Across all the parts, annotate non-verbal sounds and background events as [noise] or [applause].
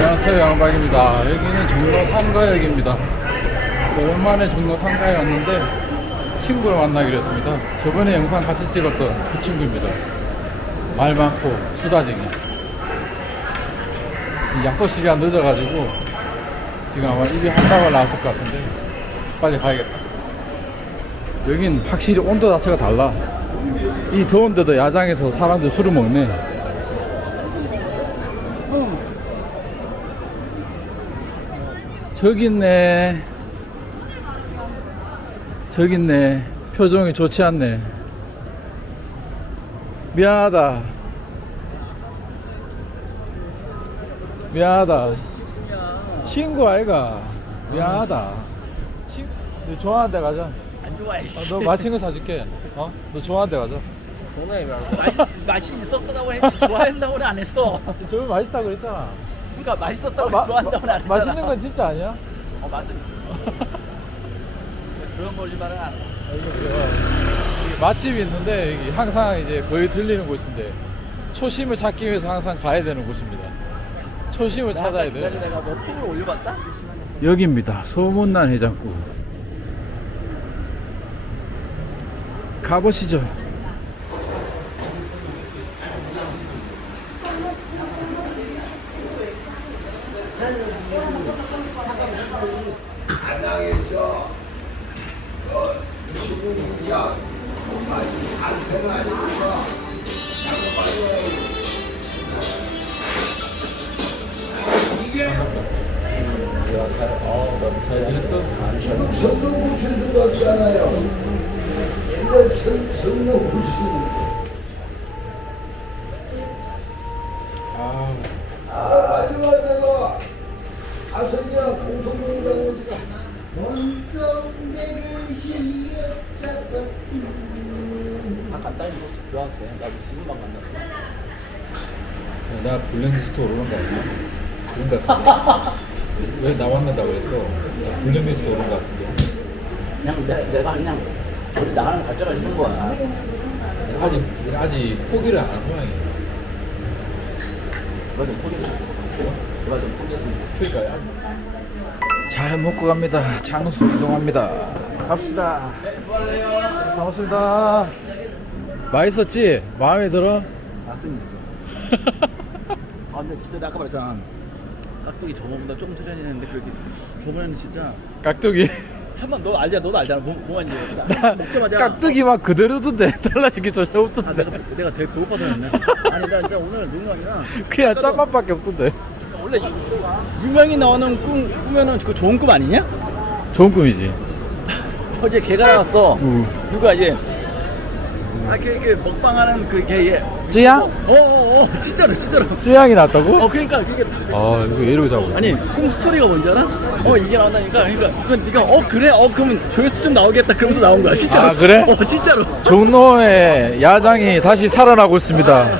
안녕하세요 양박입니다. 여기는 종로 상가역입니다. 오랜만에 종로 상가에 왔는데 친구를 만나기로 했습니다. 저번에 영상 같이 찍었던 그 친구입니다. 말 많고 수다쟁이. 약속 시간 늦어가지고 지금 아마 입이 한 방울 나왔을 것 같은데 빨리 가야겠다. 여긴 확실히 온도 자체가 달라. 이 더운데도 야장에서 사람들 술을 먹네 저기 있네. 저기 있네. 표정이 좋지 않네. 미안하다. 미안하다. 친구 아이가. 미안하다. 친, 너 좋아하는 데 가자. 안 좋아해. 어, 너 맛있는 거 사줄게. 어? 너 좋아하는 데 가자. 전화해 말고 맛있 맛이 있었다고 했지 좋아한다고는 안 했어. 저기 맛있다고 그랬잖아. 그러니까 맛있었다고 마- 안 마- 했잖아. 맛있는 건 진짜 아니야? 어 맞아. 그런 마라. 여기 맛집이 있는데 여기 항상 이제 거의 들리는 곳인데 초심을 찾기 위해서 항상 가야 되는 곳입니다. 초심을 찾아야 돼. 내가 너 톡을 올려봤다? 여기입니다. 소문난 해장국. 가보시죠. 마지막 내가 아서리아 공통공단 어디가 원동대를 휘어잡아 아까 딸 이거 들어왔대. 나도 지금만 만났어. 내가 블랙리스트 오르는 거 아니야? 그런 거 같은데. [laughs] 왜나 만난다고 그랬어? 나 블랙리스트 오른 거 같은데. 그냥 내, 내가 그냥 우리 나랑 가짜가 싶은 거야. 아직, 아직 포기를 안한 모양이야. 좀 포기했으면 좋겠어. 제발 좀 포기했으면 좋겠어. 그러니까 잘 먹고 갑니다. 장수 이동합니다. 갑시다. 반갑습니다. 맛있었지? 마음에 들어? 맛은 있어. [laughs] 아 근데 진짜 내가 아까 말했잖아. 깍두기 저번보다 조금 투자했는데 그렇게 저번에는 진짜 깍두기. 한번 너 알잖아. 너도 알잖아. 뭐, 뭐 하는지. 나 먹자마자 깍두기 막 그대로던데 [laughs] 달라진 게 전혀 아, 없던데. 내가 내가 되게 배고파서 했네. 아니 나 진짜 오늘 농담이랑 그냥 짠맛밖에 없던데. 원래 유명이 나오는 꿈 꾸면은 그 좋은 꿈 아니냐? 좋은 꿈이지. [laughs] 어제 걔가 나왔어. 응. 누가 이제 아걔 이렇게 먹방하는 그걔 얘. 쯔양? 어어어 어, 진짜로 진짜로. 쯔양이 났다고? 어 그러니까 그게 아 이거 왜 이러고 자고. 아니 꿈 스토리가 뭔지 알아? 어 이게 나온다니까 그러니까 그건 네가 어 그래 어 그러면 조회수 좀 나오겠다 그러면서 나온 거야 진짜로. 아, 그래? 어 진짜로. 종로의 야장이 다시 살아나고 있습니다.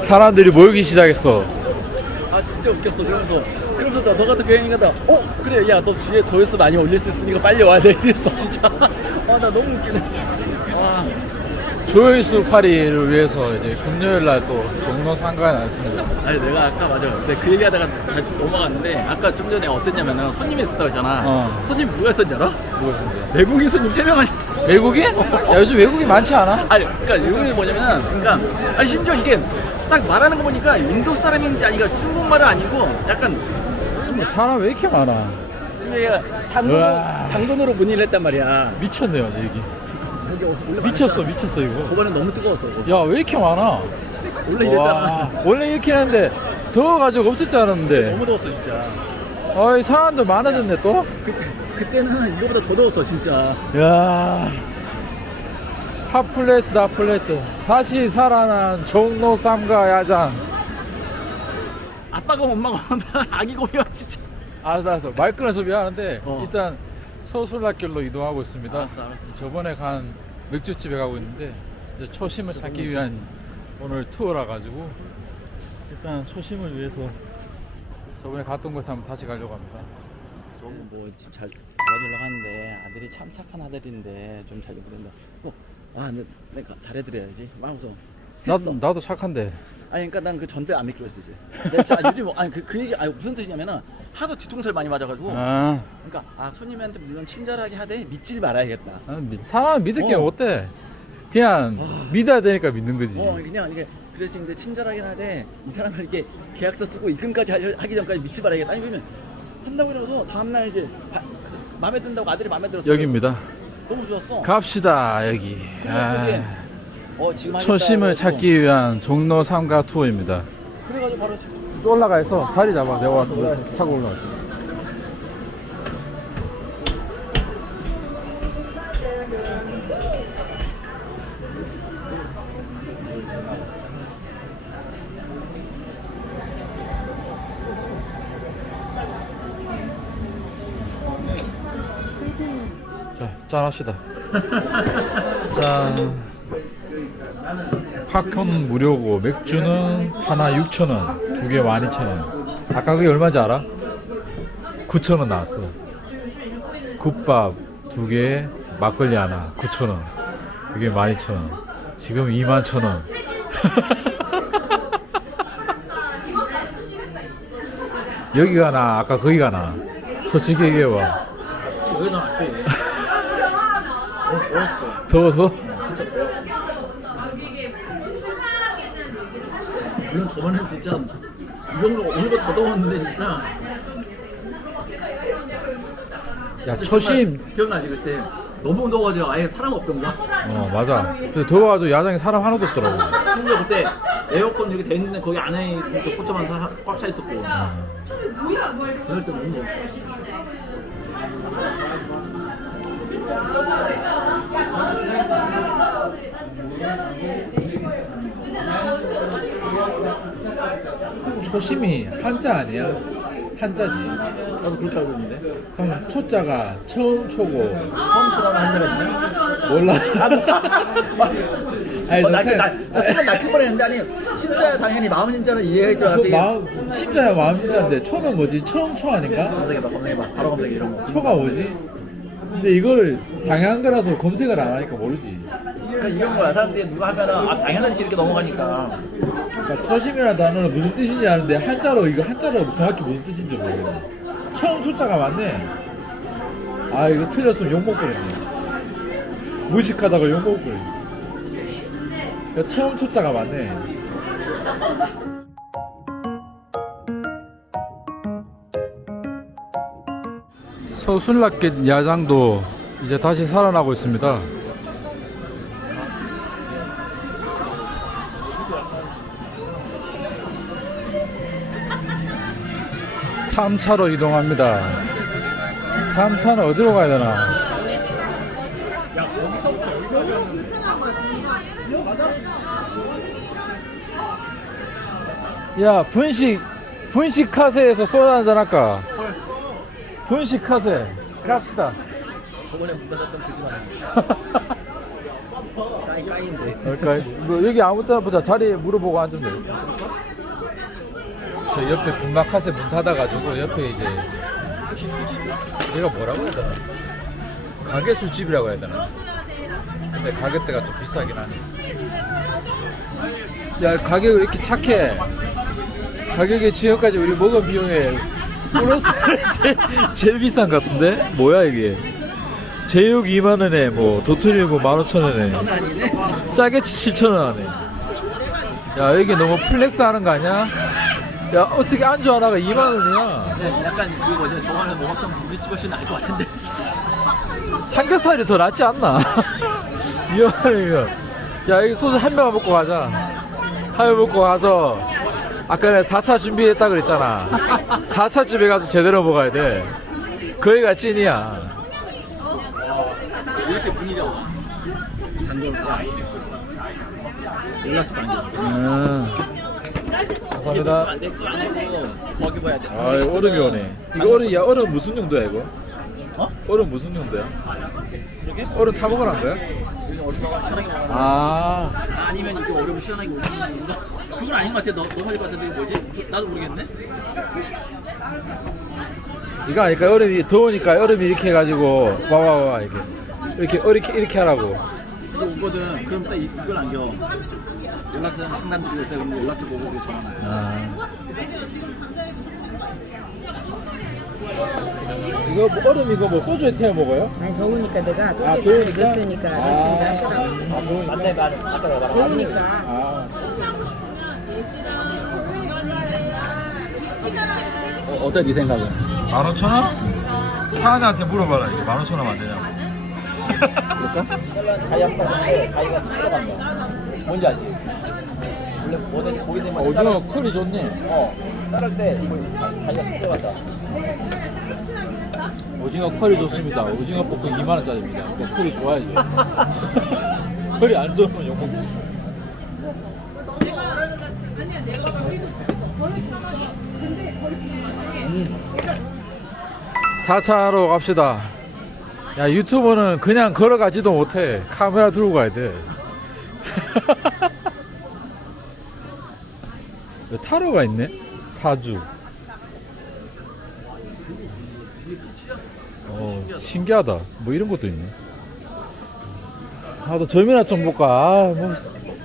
사람들이 모이기 시작했어. 아 진짜 웃겼어 그러면서 그러면서 나너 같은 교양이가 어 그래 야 너 뒤에 조회수 많이 올릴 수 있으니까 빨리 와야 돼 이랬어 진짜 [laughs] 아 나 너무 웃기네 와 조회수 파리를 위해서 이제 금요일 날 또 종로 상가에 나왔습니다. 아니 내가 아까 맞아 근데 그 얘기하다가 넘어갔는데 아까 좀 전에 어땠냐면은 손님이 있었다고 했잖아 어. 손님 누가 있었는지 알아? 누구였는데? 외국인 손님 3명 아니 외국인? 야 요즘 외국인 많지 않아? 아니 그러니까 외국인이 뭐냐면은 그러니까 아니 심지어 이게 딱 말하는 거 보니까 인도 사람인지 아니가 중국말은 아니고 약간 뭐 사람 왜 이렇게 많아? 우와. 당돈으로 문의를 했단 말이야 미쳤네요 여기. 원래 미쳤어 미쳤어 이거. 저번에 너무 뜨거웠어 야왜 이렇게 많아? 원래 이랬잖아 와, 원래 이렇게 했는데 더워가지고 없을 줄 알았는데. 너무 더웠어 진짜 어이 사람들 많아졌네 또. 그때 그때는 이거보다 더 더웠어 진짜 야 핫플레스다 핫플레스 다시 살아난 종로 삼가 야장 아빠가 엄마가 [laughs] 아기 고비와 진짜 알았어 알았어 말 끊어서 미안한데 어. 일단 서술락길로 이동하고 있습니다 알았어, 알았어. 저번에 간 맥주집에 가고 있는데 이제 초심을 찾기 위한 오늘 투어라 가지고 일단 초심을 위해서 저번에 갔던 곳에 한번 다시 가려고 합니다. 너무 뭐집잘 도와주려고 하는데 아들이 참 착한 아들인데 좀잘좀 그런다. 어, 아 내가 잘해드려야지. 마음서 나도 나도 착한데. 아니 그러니까 난 그 전대 안 믿기로 했어 이제. 내가 요즘 아니 그, 그 얘기 아니 무슨 뜻이냐면은 하도 뒤통수를 많이 맞아가지고 아, 그러니까 아 손님한테 물론 친절하게 하되 믿질 말아야겠다. 아, 믿- 사람 믿을 게 어. 어 때? 그냥 믿어야 되니까 믿는 거지. 어 그냥 이게 그래서 이제 친절하긴 하되 이 사람을 이렇게 계약서 쓰고 입금까지 하려- 하기 전까지 믿지 말아야겠다. 아니 그러면 한다고 그래서 다음날 이제 바- 그 마음에 든다고 아들이 마음에 들었어. 여기입니다. 너무 좋았어. 갑시다 여기. 아, 어 지금 하겠다 초심을 찾기 위한 종로 삼가 투어입니다. 그래가지고 바로 지금 올라가서 자리 잡아. 내가 와서 사고 올라갈게. 자, 짠합시다. [laughs] 짠. 팝콘 무료고 맥주는 하나 6,000원, 두 개 12,000원. 아까 그게 얼마인지 알아? 9,000원 나왔어. 국밥 두 개에 막걸리 하나 9,000원. 그게 12,000원. 지금 21,000원. [laughs] 여기가 나, 아까 거기가 나. 솔직히 얘기해봐. 여기서 낫지. 너무 더웠어. 더워서? 물론 저번엔 진짜 이 정도 오늘보다 더 더웠는데 진짜. 야, 초심. 정말 기억나지 그때 너무 더워가지고 아예 사람 없던가. 어, 맞아. 근데 더워가지고 야장에 사람 하나도 없더라고. 심지어 그때 에어컨 이렇게 돼 있는데 거기 안에 꽂자만 꽉 차 있었고. 그럴 때 너무 더웠어. 초심이 한자 아니야? 한자지. 나도 그렇게 알고 있는데. 그럼 초자가 처음 초고 처음 수강을 한다랬네. 몰라. [laughs] 아니, 어, 저 나, 생- 나, 나 순간 낳힐 뻔했는데 아니 심자야 당연히 마음 심자는 이해할 줄그 알았더니 마음 심자야 마음 심자인데 초는 뭐지? 처음 초 아닌가? 검색해봐 검색해봐 바로 검색해 이런 거 초가 뭐지? 근데 이거를 당연한 거라서 검색을 안 하니까 모르지. 그러니까 이런 거야 사람들이 누가 하면은 아 당연하지 이렇게 넘어가니까 그러니까 초심이라는 단어는 무슨 뜻인지 아는데 한자로 이거 한자로 정확히 무슨 뜻인지 모르겠네. 처음 초자가 맞네. 아 이거 틀렸으면 욕 먹을 뻔했네. 무식하다가 욕 먹을 뻔했네. 이거 처음 초자가 맞네. 서순락길 야장도 이제 다시 살아나고 있습니다. 3차로 이동합니다. 3차는 어디로 가야 되나? 야, 분식, 분식 카세에서 소주 한잔 할까? 분식 카세. 갑시다. 저번에 못 뺏었던 그지만 까 이 까이인데 그러니까 뭐 여기 아무 때나 보자. 자리에 물어보고 앉으면 돼. 저 옆에 분막 카세 문 닫아가지고 옆에 이제 얘가 뭐라고 해야 되나? 가게 술집이라고 해야 되나? 근데 가격대가 좀 비싸긴 하네. 야 가격이 왜 이렇게 착해? 가격이 지금까지 우리 먹은 비용에 플러스 제일, 제일 비싼 것 같은데? 뭐야 이게? 제육 2만 원에 뭐 도토리 뭐 15,000원에 아니네 짜게치 7,000원 하네. 야, 여기 너무 플렉스 하는 거 아니야? 야, 어떻게 안주 하나가 2만 원이야? 네, 약간 그거죠 저번에 먹었던 고깃집 훨씬 알것 같은데 삼겹살이 더 낫지 않나? [laughs] 2만 원이면. 야, 여기 소주 한병 먹고 가자. 한 병 먹고 가서, 아까 내가 4차 준비했다 그랬잖아. 4차 집에 가서 제대로 먹어야 돼. 거기가 찐이야. 이렇게 분위기가 단전 단전 음. 감사합니다. 거기 봐야 돼 아, 이거 얼음이 오네. 이거 얼음, 야, 얼음 무슨 용도야, 이거? 어? 얼음 무슨 용도야? 그러게? 얼음 타 먹으란 거야? 여기 시원하게 아, 아니면 이게 얼음을 시원하게 올리는? 그건 아닌 것 같아. 너, 넘어질 것 같은데 이거 뭐지? 그- 나도 모르겠네. 이거 아닐까? 얼음이 더우니까 얼음이 이렇게 해가지고 봐봐 봐봐 이렇게 이렇게 이렇게 이렇게 하라고. 오거든. 그럼 딱 이- 이걸 남겨. 연락처 상담 드리고 있어요. 그럼 연락처 보고 그 전화. 아. 이거 뭐 얼음 이거 뭐 소주에 태워 먹어요? 아니 더우니까 내가 아, 소리 더우니까? 잘 넣으니까 아, 하시라고 아, 더우니까? 맞네, 맞네. 내가 말한 더우니까 아, 어, 어때 네 생각은? 15,000원? 차은한테 물어봐라. 이게 15,000원 안 되냐고. 그럴까? 하는데 가위가 들어간다. 뭔지 알지? 원래 뭐든 고기 되면 오징어 컬이 좋네. 어 자를 때쏙 들어간다. 오징어 컬이 좋습니다. 오징어 볶음 2만 원짜리입니다. 그러니까 컬이 좋아야죠. [laughs] 컬이 안 좋으면 욕 먹지. 4차로 갑시다. 야, 유튜버는 그냥 걸어가지도 못해. 카메라 들고 가야 돼. [laughs] 왜 타로가 있네? 사주. 어, 신기하다. 뭐 이런 것도 있네. 아, 너 점이나 좀 볼까? 아, 뭐,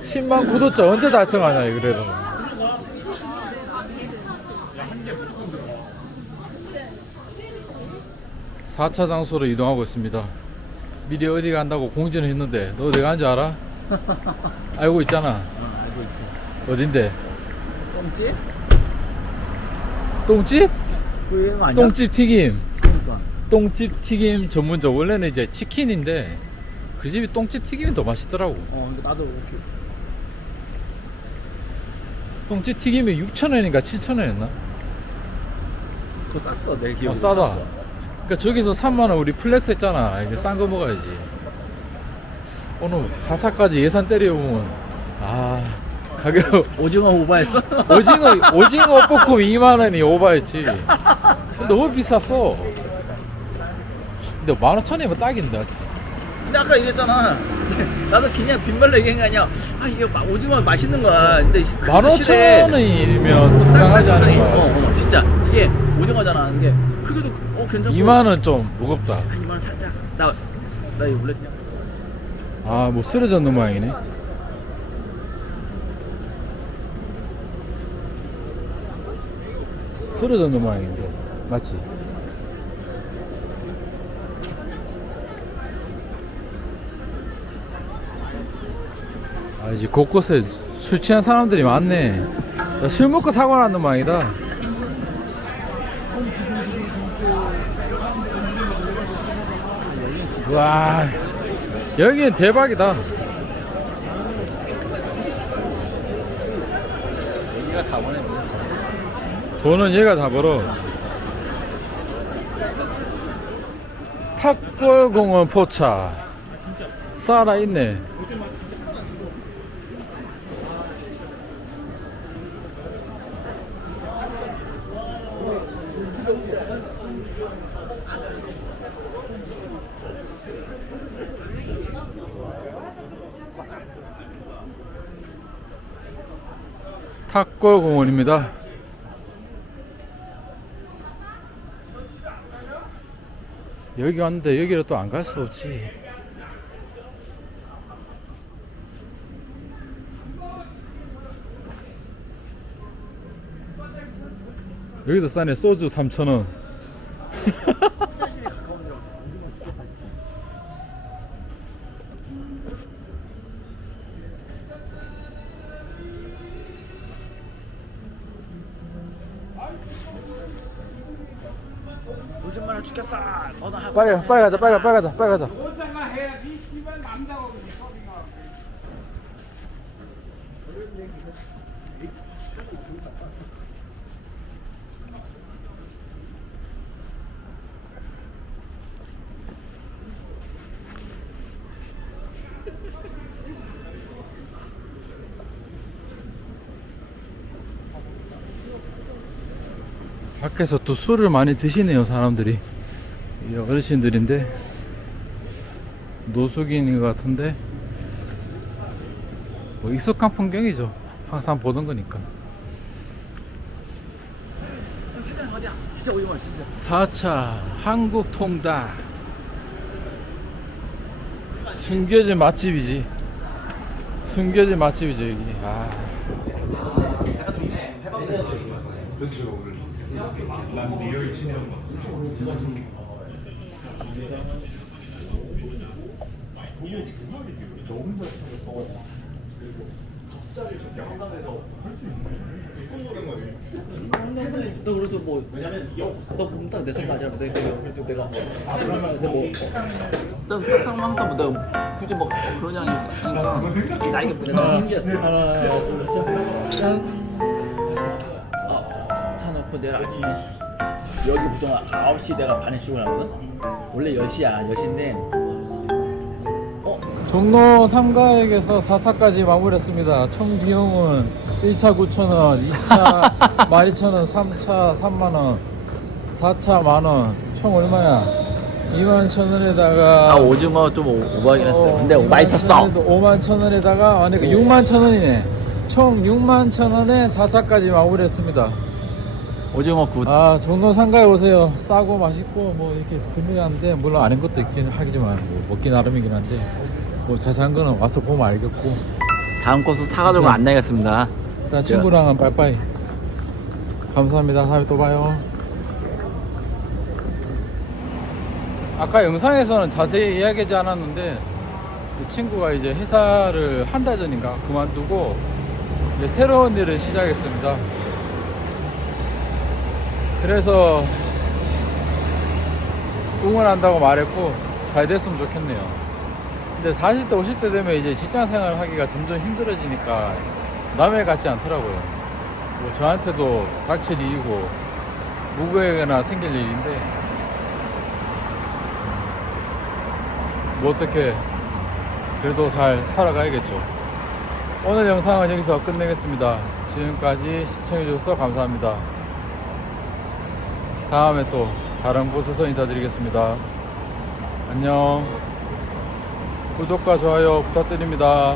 10만 구독자 언제 달성하냐, 그래도. 사차 장소로 이동하고 있습니다. 미리 어디 간다고 공지는 했는데 너 어디 가는지 알아? [laughs] 알고 있잖아. 어 알고 있지. 어딘데? 똥집? 똥집? 그 아니야? 똥집 튀김. 그러니까. 똥집 튀김 전문점. 원래는 이제 치킨인데 그 집이 똥집 튀김이 더 맛있더라고. 어 근데 나도 이렇게 똥집 튀김이 6,000원인가 7,000원이었나? 그거 쌌어 내 기억에. 어, 싸다. 그러니까 저기서 3만 원 우리 플렉스 했잖아. 이게 싼 거 먹어야지. 오늘 사사까지 예산 때려보면 아 가격 [laughs] 오징어 오바했어? [laughs] 오징어 오징어 볶음 2만 원이 오바했지. 너무 비쌌어. 근데 15,000원이면 딱인데. 맞지? 근데 아까 얘기했잖아. [laughs] 나도 그냥 빈말로 얘기한 게 아니야. 아 이게 마- 오징어 맛있는 거야. 근데 15,000원이면 적당하지 않은 어, 거야. 어, 진짜 이게 오징어잖아. 근데 크기도 어 괜찮고. 2만 원 좀 무겁다. 아, 2만 원 살짝. 나 나 이거 원래 그냥 아, 뭐 쓰러졌는 모양이네. 쓰러졌는 모양인데. 맞지? 아, 이제 곳곳에 술 취한 사람들이 많네. 자, 술 먹고 사고 났는 모양이다. 와, 여기는 대박이다. 여기가 가보네. 돈은 얘가 다 벌어. 탑골공원 포차. 살아있네. 탑골공원입니다. 여기 왔는데 여기로 또 안 갈 수 없지. 여기도 싸네 소주 3,000원. [laughs] 빨리 가, 빨리 가자 빨리 가 빨리 가자 빨리 가자. 밖에서 또 술을 많이 드시네요 사람들이 이 어르신들인데 노숙인인 것 같은데 뭐 익숙한 풍경이죠 항상 보던 거니까 어디야? 진짜 오징어 진짜. 4차 한국 통닭 숨겨진 맛집이지. 숨겨진 맛집이죠 여기. 아. 너 그래도 뭐 왜냐면 너 보면 딱내 생각이야. 내가 그래도 내가 뭐 그러면 뭐. 딱 상황 항상 뭐 내가 굳이 뭐 그러냐 하니까 나이가 내가 신기했어. 하나, 둘, 셋. 짠. 아, 차 놓고 내일 아침 여기 보통 9시 내가 반에 출근하거든? 원래 10시야 10시인데 종로 3가역에서 4차까지 마무리했습니다. 총 비용은 1차 9,000원, 2차 12,000원, 3차 3만원, 4차 만원. 총 얼마야? 2만 1,000원에다가 아 오징어 좀 오- 오버하긴 했어요 근데 맛있었어 5만 1,000원에다가 아니 그 6만 1,000원이네. 총 6만 1,000원에 4차까지 마무리했습니다. 오징어 굿 아, 종로 상가에 오세요. 싸고 맛있고 뭐 이렇게 근무한데 물론 아닌 것도 있긴 하겠지만 뭐 먹기 나름이긴 한데 뭐 자세한 거는 와서 보면 알겠고 다음 코스 사가지고 안 내겠습니다 일단 친구랑은 빠이빠이. 감사합니다. 다음에 또 봐요. 아까 영상에서는 자세히 이야기하지 않았는데 이 친구가 이제 회사를 한 달 전인가 그만두고 이제 새로운 일을 시작했습니다. 그래서 응원한다고 말했고 잘 됐으면 좋겠네요. 근데 40대, 50대 되면 이제 직장 생활 하기가 점점 힘들어지니까 남의 같지 않더라고요. 뭐 저한테도 닥칠 일이고 누구에게나 생길 일인데 뭐 어떻게 그래도 잘 살아가야겠죠. 오늘 영상은 여기서 끝내겠습니다. 지금까지 시청해주셔서 감사합니다. 다음에 또 다른 곳에서 인사드리겠습니다. 안녕. 구독과 좋아요 부탁드립니다.